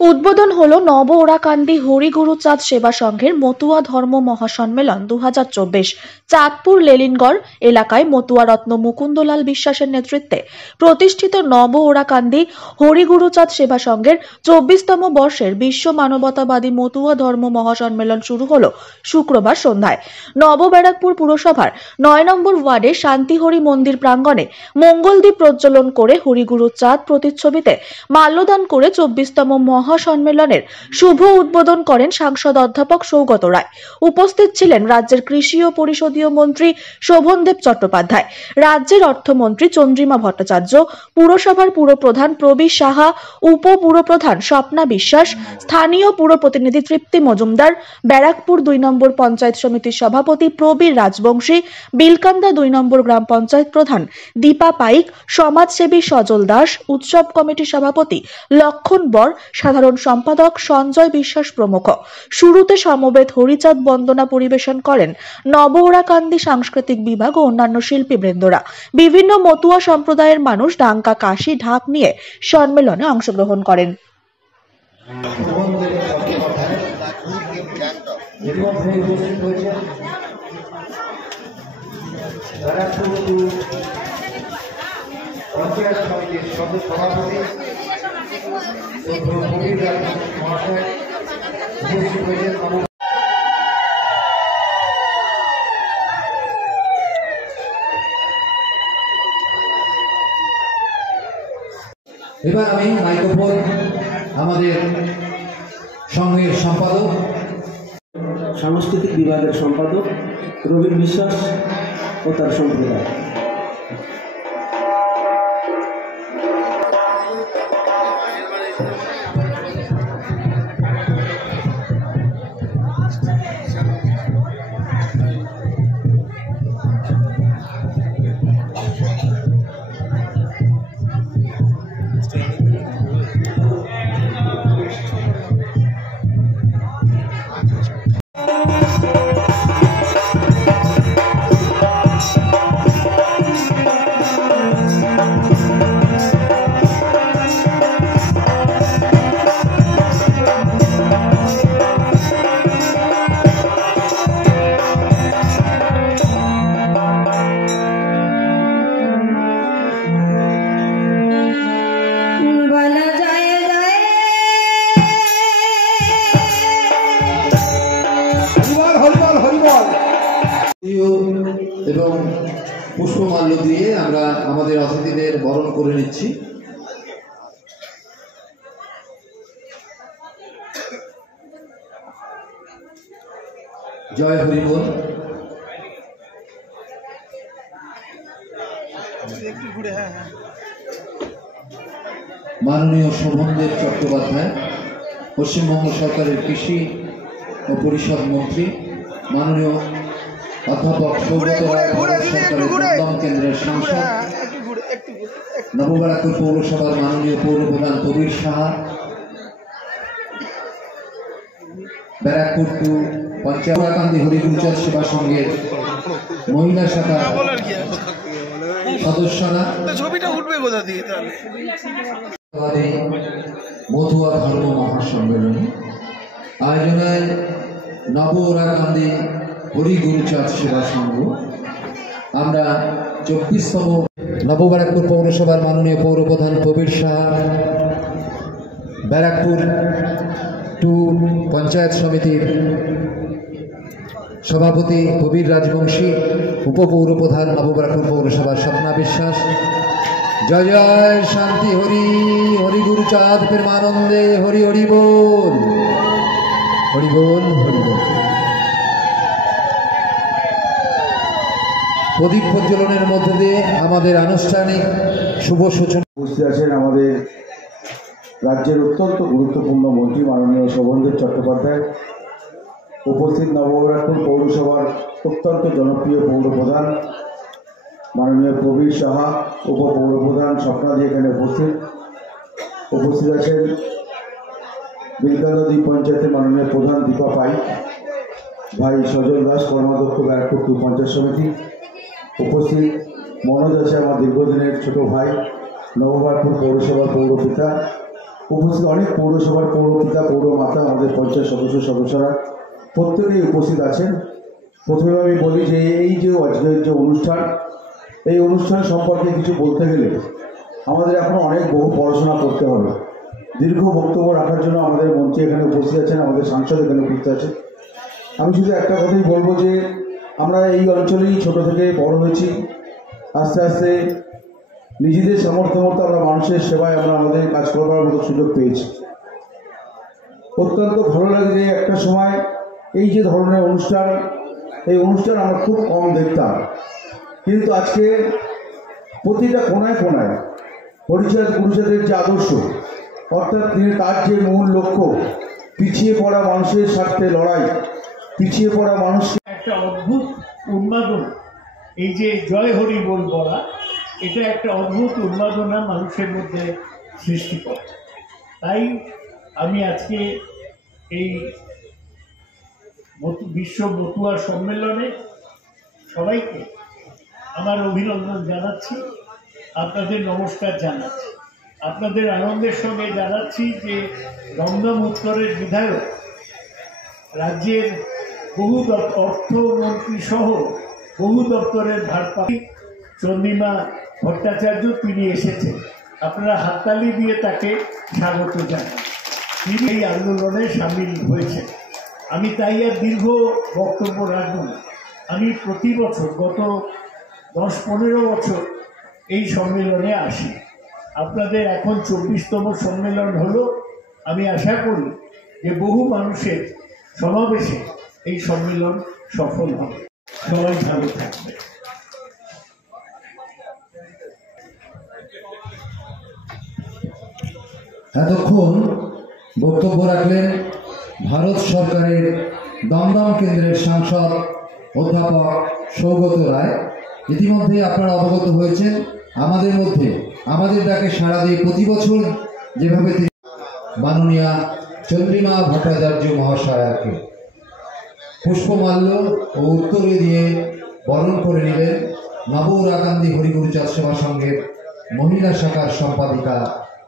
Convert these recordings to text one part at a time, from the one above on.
উদ্বোধন হলো নব ওরাকান্দি হরিগুরুচাঁদ সেবা সংঘের মতুয়া ধর্ম মহাসম্মেলন 2024। চাঁদপুর লেলিনগড় এলাকায় মতুয়া রত্ন মুকুন্দলাল বিশ্বাসের নেতৃত্বে প্রতিষ্ঠিত নব ওরাকান্দি হরিগুরুচাঁদ সেবা সংঘের 24তম বর্ষের বিশ্ব মানবতাবাদী মতুয়া ধর্ম মহাসম্মেলন শুরু হলো শুক্রবার সন্ধ্যায় নব ব্যারাকপুর পুরসভার 9 নম্বর ওয়ার্ডে শান্তিহরি মন্দির প্রাঙ্গণে মঙ্গলদ্বীপ প্রজ্বলন করে হরিগুরুচাঁদ প্রতিচ্ছবিতে মাল্যদান করে 24তম মহাসম্মেলনের শুভ উদ্বোধন করেন সাংসদ অধ্যাপক সৌগত রায়। উপস্থিত ছিলেন রাজ্যের কৃষি ও পরিষদীয় মন্ত্রী শোভনদেব চট্টোপাধ্যায়, রাজ্যের অর্থমন্ত্রী চন্দ্রিমা ভট্টাচার্য, পুরসভার পুরপ্রধান প্রবীর সাহা, উপ পুরপ্রধান স্বপ্না বিশ্বাস, স্থানীয় পুর প্রতিনিধি তৃপ্তি মজুমদার, ব্যারাকপুর 2 নম্বর পঞ্চায়েত সমিতির সভাপতি প্রবীর রাজবংশী, বিলকান্দা 2 নম্বর গ্রাম পঞ্চায়েত প্রধান দীপা পাইক, সমাজসেবী সজল দাস, উৎসব কমিটির সভাপতি লক্ষণ বর, সাধারণ সম্পাদক সঞ্জয় বিশ্বাস প্রমুখ। শুরুতে সমবেত হরিচাঁদ বন্দনা পরিবেশন করেন নব ওরাকান্দি সাংস্কৃতিক বিভাগ ও অন্যান্য শিল্পীবৃন্দরা। বিভিন্ন মতুয়া সম্প্রদায়ের মানুষ ডাঙ্কা, কাশি, ঢাক নিয়ে সম্মেলনে অংশগ্রহণ করেন। পঞ্চায়েত সমিতির সভাপতি মহাশয় উপস্থিত হয়েছেন। এবার আমি মাইক্রোফোন আমাদের সংঘের সম্পাদক, সাংস্কৃতিক বিভাগের সম্পাদক প্রবীর বিশ্বাস ও তার সম্প্রদায়। এবং পুষ্পমাল্য দিয়ে আমরা আমাদের অতিথিদের বরণ করে নিচ্ছি। জয় হরিবোল। মাননীয় শোভনদেব চট্টোপাধ্যায়, পশ্চিমবঙ্গ সরকারের কৃষি ও পরিষদ মন্ত্রী, মাননীয় অধ্যাপক সৌগত রায় ভারত সরকারের দমদম কেন্দ্রের সাংসদ, নবব্যারাকপুর পৌরসভার মাননীয় পৌরপ্রধান প্রবীর সাহা, ব্যারাকপুর 2 পঞ্চায়েত ওরাকান্দি হরিগুরুচাঁদ সেবা সংঘের মহিলা শাখার সদস্যরা, মতুয়া ধর্ম মহাসম্মেলন আয়োজনায় নব ওরাকান্দি হরিগুরুচাঁদ সেবা সংঘ আমরা 24তম নবব্যারাকপুর পৌরসভার মাননীয় পৌরপ্রধান প্রবীর সাহা, ব্যারাকপুর 2 পঞ্চায়েত সমিতির সভাপতি প্রবীর রাজবংশী, উপপৌরপ্রধান নবব্যারাকপুর পৌরসভার স্বপ্না বিশ্বাস। জয় জয় শান্তি হরি হরিগুরুচাঁদ প্রেমানন্দে হরি হরি বল, হরি বল, হরি বল। প্রদীপ প্রজ্বলনের মধ্য দিয়ে আমাদের আনুষ্ঠানিক শুভ সূচনা। উপস্থিত আছেন আমাদের রাজ্যের অত্যন্ত গুরুত্বপূর্ণ মন্ত্রী মাননীয় শোভনদেব চট্টোপাধ্যায়, উপস্থিত নবব্যারাকপুর পৌরসভার অত্যন্ত জনপ্রিয় পৌরপ্রধান মাননীয় প্রবীর সাহা, উপপৌরপ্রধান স্বপ্নাদি এখানে উপস্থিত আছেন বিলকান্দা 2 পঞ্চায়েতের মাননীয় প্রধান দীপা পাইক, ভাই সজল দাস, কর্মাধ্যক্ষ ব্যারাকপুর 2 পঞ্চায়েত সমিতি। উপস্থিত মনোজ আছে আমার দীর্ঘদিনের ছোট ভাই, নবব্যারাকপুর পৌরসভার পৌরপিতা উপস্থিত অনেক পৌরসভার পৌরপিতা পৌরমাতা আমাদের পঞ্চায়েত সদস্যরা প্রত্যেকেই উপস্থিত আছেন। প্রথমে আমি বলি যে এই যে আজকের যে অনুষ্ঠান, এই অনুষ্ঠান সম্পর্কে কিছু বলতে গেলে আমাদের এখন অনেক বহু পড়াশোনা করতে হবে। দীর্ঘ বক্তব্য রাখার জন্য আমাদের মন্ত্রী এখানে উপস্থিত আছেন, আমাদের সাংসদ এখানে উপস্থিত আছেন। আমি শুধু একটা কথাই বলবো যে আমরা এই অঞ্চলেই ছোট থেকে বড় হয়েছি। আস্তে আস্তে নিজেদের সামর্থ্য মতো আমরা মানুষের সেবায় আমরা আমাদের কাজ করবার মতো সুযোগ পেয়েছি। অত্যন্ত ভালো লাগে যে একটা সময় এই যে ধরনের অনুষ্ঠান, এই অনুষ্ঠান আমরা খুব কম দেখতাম, কিন্তু আজকে প্রতিটা কোনায় কোনায় হরিচাঁদ গুরুচাঁদের যে আদর্শ, অর্থাৎ তার যে মূল লক্ষ্য, পিছিয়ে পড়া মানুষের স্বার্থে লড়াই, পিছিয়ে পড়া মানুষ একটা অদ্ভুত উন্মাদনা, এই যে জয় হরি বল বলা, এটা একটা অদ্ভুত উন্মাদনা মানুষের মধ্যে সৃষ্টি করে। তাই আমি আজকে এই বিশ্ব মতুয়া সম্মেলনে সবাইকে আমার অভিনন্দন জানাচ্ছি, আপনাদের নমস্কার জানাচ্ছি, আপনাদের আনন্দের সঙ্গে জানাচ্ছি যে দমদম উত্তরের বিধায়ক, রাজ্যের বহু অর্থমন্ত্রী সহ বহু দপ্তরের ভারপ্রাপ্ত চন্দ্রিমা ভট্টাচার্য তিনি এসেছেন। আপনারা হাততালি দিয়ে তাকে স্বাগত জানান। তিনি এই আন্দোলনে সামিল হয়েছেন। আমি তাই আর দীর্ঘ বক্তব্য রাখব না। আমি প্রতি বছর গত 10-15 বছর এই সম্মেলনে আসি। আপনাদের এখন 24তম সম্মেলন হলো। আমি আশা করি যে বহু মানুষের সমাবেশে এই সম্মেলন সফল হবে। সবাই ভালো থাকবে। এতক্ষণ বক্তব্য রাখলেন ভারত সরকারের দমদম কেন্দ্রের সাংসদ অধ্যাপক সৌগত রায়। ইতিমধ্যে আপনারা অবগত হয়েছেন আমাদের মধ্যে আমাদের ডাকে সাড়া দিয়ে প্রতি বছর যেভাবে তিনি মাননীয়া চন্দ্রিমা ভট্টাচার্য মহাশয়াকে পুষ্পমাল্য ও উত্তরে দিয়ে বরণ করে নিলেন নবউরাকান্দি হরিগুরুচাঁদ সেবা সংঘের মহিলা শাখার সম্পাদিকা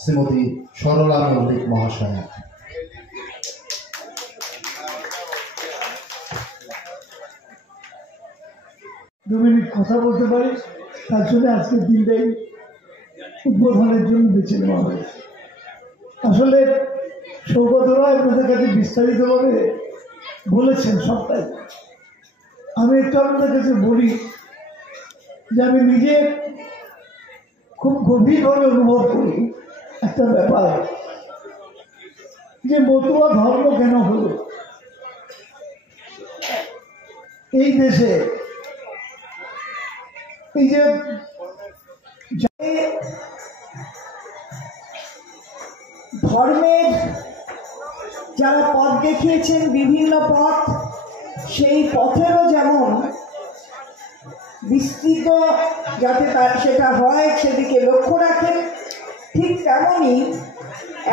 শ্রীমতী সরলা মল্লিক মহাশয়া। দু মিনিট কথা বলতে পারি, তার জন্য আজকের দিনটাই উদ্বোধনের জন্য বেছে নেওয়া হয়েছে। আসলে সৌগত রায় আপনাদের কাছে বিস্তারিতভাবে বলেছেন সবটাই। আমি একটু আপনাদের কাছে বলি যে আমি নিজে খুব গভীরভাবে অনুভব করি একটা ব্যাপার, যে মতুয়া ধর্ম কেন হলো এই দেশে। এই যে ধর্মের যারা পথ দেখিয়েছেন, বিভিন্ন পথ, সেই পথেরও যেমন বিস্তৃত যাতে সেটা হয় সেদিকে লক্ষ্য রাখেন, ঠিক তেমনই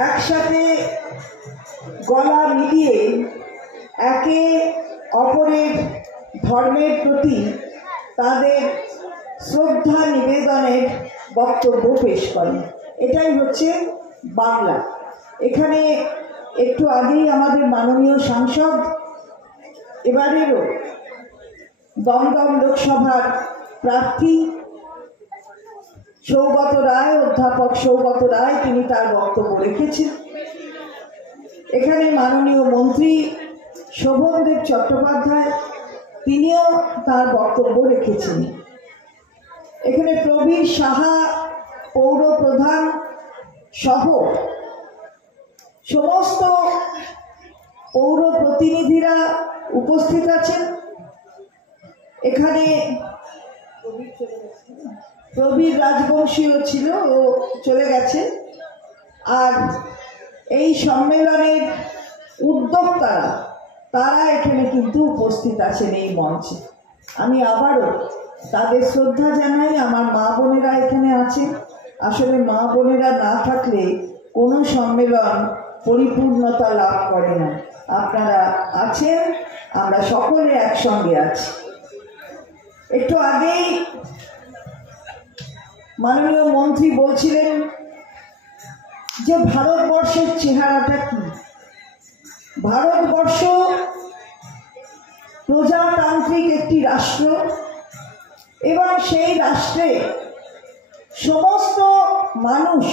একসাথে গলা মিলিয়ে একে অপরের ধর্মের প্রতি তাদের শ্রদ্ধা নিবেদনের বক্তব্য পেশ করেন। এটাই হচ্ছে বাংলা। এখানে একটু আগেই আমাদের মাননীয় সাংসদ, এবারেরও দমদম লোকসভার প্রার্থী সৌগত রায়, অধ্যাপক সৌগত রায়, তিনি তার বক্তব্য রেখেছেন। এখানে মাননীয় মন্ত্রী শোভনদেব চট্টোপাধ্যায়, তিনিও তার বক্তব্য রেখেছেন। এখানে প্রবীর সাহা পৌর প্রধান সহ সমস্ত পৌর প্রতিনিধিরা উপস্থিত আছেন। এখানে প্রবীর রাজবংশীও ছিল, ও চলে গেছে। আর এই সম্মেলনের উদ্যোক্তারা তারা এখানে কিন্তু উপস্থিত আছেন এই মঞ্চে। আমি আবারও তাদের শ্রদ্ধা জানাই। আমার মা বোনেরা এখানে আছে। আসলে মা বোনেরা না থাকলে কোনো সম্মেলন পরিপূর্ণতা লাভ করে না। আপনারা আছেন, আমরা সকলে একসঙ্গে আছি। একটু আগেই মাননীয় মন্ত্রী বলছিলেন যে ভারতবর্ষের চেহারাটা কি। ভারতবর্ষ প্রজাতান্ত্রিক একটি রাষ্ট্র এবং সেই রাষ্ট্রে সমস্ত মানুষ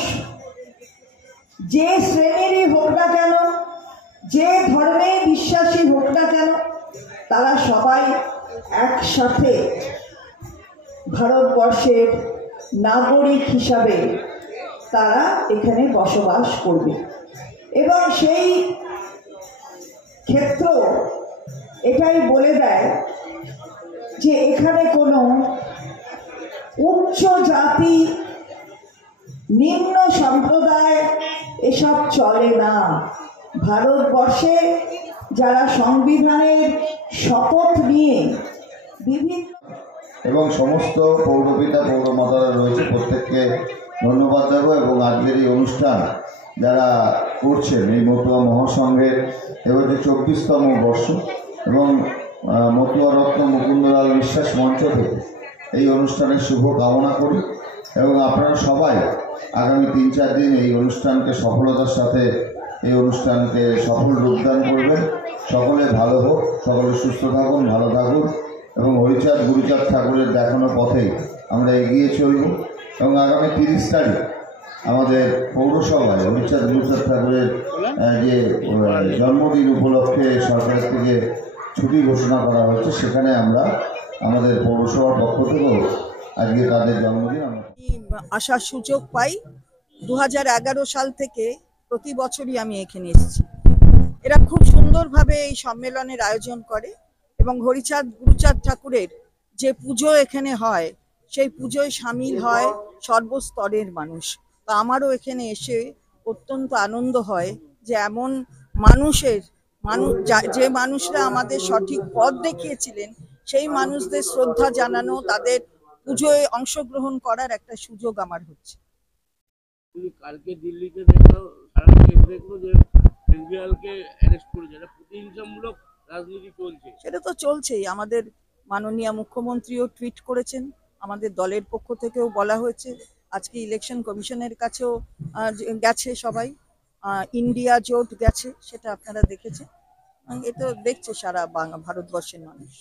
যে শ্রেণীরই হোক না কেন, যে ধর্মে বিশ্বাসী হোক না কেন, তারা সবাই একসাথে ভারতবর্ষের নাগরিক হিসাবে তারা এখানে বসবাস করবে। এবং সেই ক্ষেত্র এটাই বলে দেয় যে এখানে কোনো উচ্চ জাতি, নিম্ন সম্প্রদায় এসব চলে না। ভারতবর্ষে যারা সংবিধানের শপথ নিয়ে বিভিন্ন এবং সমস্ত পৌরপিতা পৌরমাতারা রয়েছে, প্রত্যেককে ধন্যবাদ দেবো। এবং আজকের এই অনুষ্ঠান যারা করছেন, এই মতুয়া মহাসংঘের এবছর 24তম বর্ষ এবং মতুয়া রত্ন মুকুন্দলাল বিশ্বাস মঞ্চ থেকে এই অনুষ্ঠানের শুভ কামনা করি। এবং আপনারা সবাই আগামী 3-4 দিন এই অনুষ্ঠানকে সফলতার সাথে এই অনুষ্ঠানকে সফল রূপদান করবেন। সকলে ভালো হোক, সকলে সুস্থ থাকুন, ভালো থাকুন এবং হরিচাঁদ গুরুচাঁদ ঠাকুরের দেখানো পথে আমরা এগিয়ে চলব। এবং আগামী 30 তারিখ আমাদের পৌরসভায় হরিচাঁদ গুরুচাঁদ ঠাকুরের যে জন্মদিন উপলক্ষে সরকার থেকে ছুটি ঘোষণা করা হয়েছে, সেখানে আমরা আমাদের পৌরসভার পক্ষ থেকেও আজকে তাদের জন্মদিন আসার সুযোগ পাই। 2011 সাল থেকে প্রতি বছরই আমি এখানে এসেছি। এরা খুব সুন্দরভাবে এই সম্মেলনের আয়োজন করে এবং হরিচাঁদ গুরুচাঁদ ঠাকুরের যে পুজো এখানে হয়, সেই পুজোয় সামিল হয় সর্বস্তরের মানুষ। তা আমারও এখানে এসে অত্যন্ত আনন্দ হয় যে এমন যে মানুষরা আমাদের সঠিক পথ দেখিয়েছিলেন, সেই মানুষদের শ্রদ্ধা জানানো, তাদের পুজোয় অংশগ্রহণ করার একটা সুযোগ আমার হচ্ছে। কালকে দিল্লিতে দেখলো, সারা দেশ দেখলো যে কেজরিওয়ালকে অ্যারেস্ট করেছে, এটা প্রতিহিংসামূলক রাজনীতি চলছে। সেটা তো চলছেই। আমাদের মাননীয় মুখ্যমন্ত্রীও টুইট করেছেন, আমাদের দলের পক্ষ থেকেও বলা হয়েছে, আজকে ইলেকশন কমিশনের কাছেও গেছে সবাই, ইন্ডিয়া জোট গেছে, সেটা আপনারা দেখেছেন। এটা দেখছে সারা ভারতবর্ষের মানুষ।